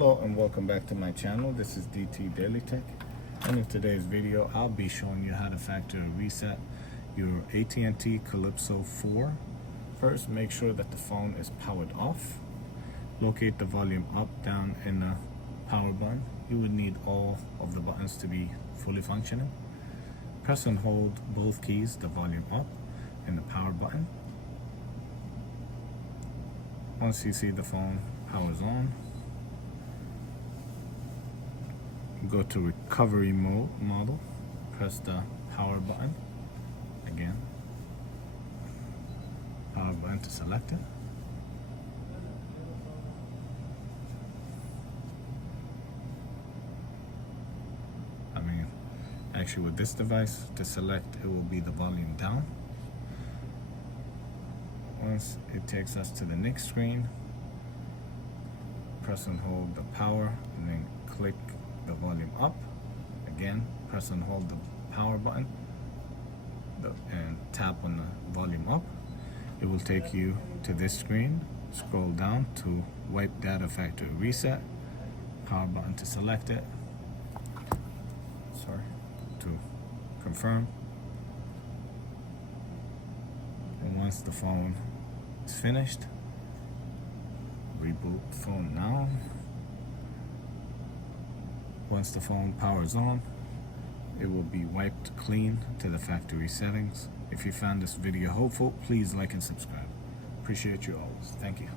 Hello and welcome back to my channel. This is DT DailyTech, and in today's video I'll be showing you how to factory reset your AT&T Calypso 4. First, make sure that the phone is powered off. Locate the volume up, down in the power button. You would need all of the buttons to be fully functioning. Press and hold both keys, the volume up and the power button. Once you see the phone powers on, go to recovery model, press the power button again, power button to select it. Actually with this device, to select it will be the volume down. Once it takes us to the next screen, press and hold the power and then click the volume up. Again, press and hold the power button and tap on the volume up. It will take you to this screen. Scroll down to wipe data factory reset, power button to select it, to confirm. And once the phone is finished, reboot phone now. Once the phone powers on, it will be wiped clean to the factory settings. If you found this video helpful, please like and subscribe. Appreciate you always. Thank you.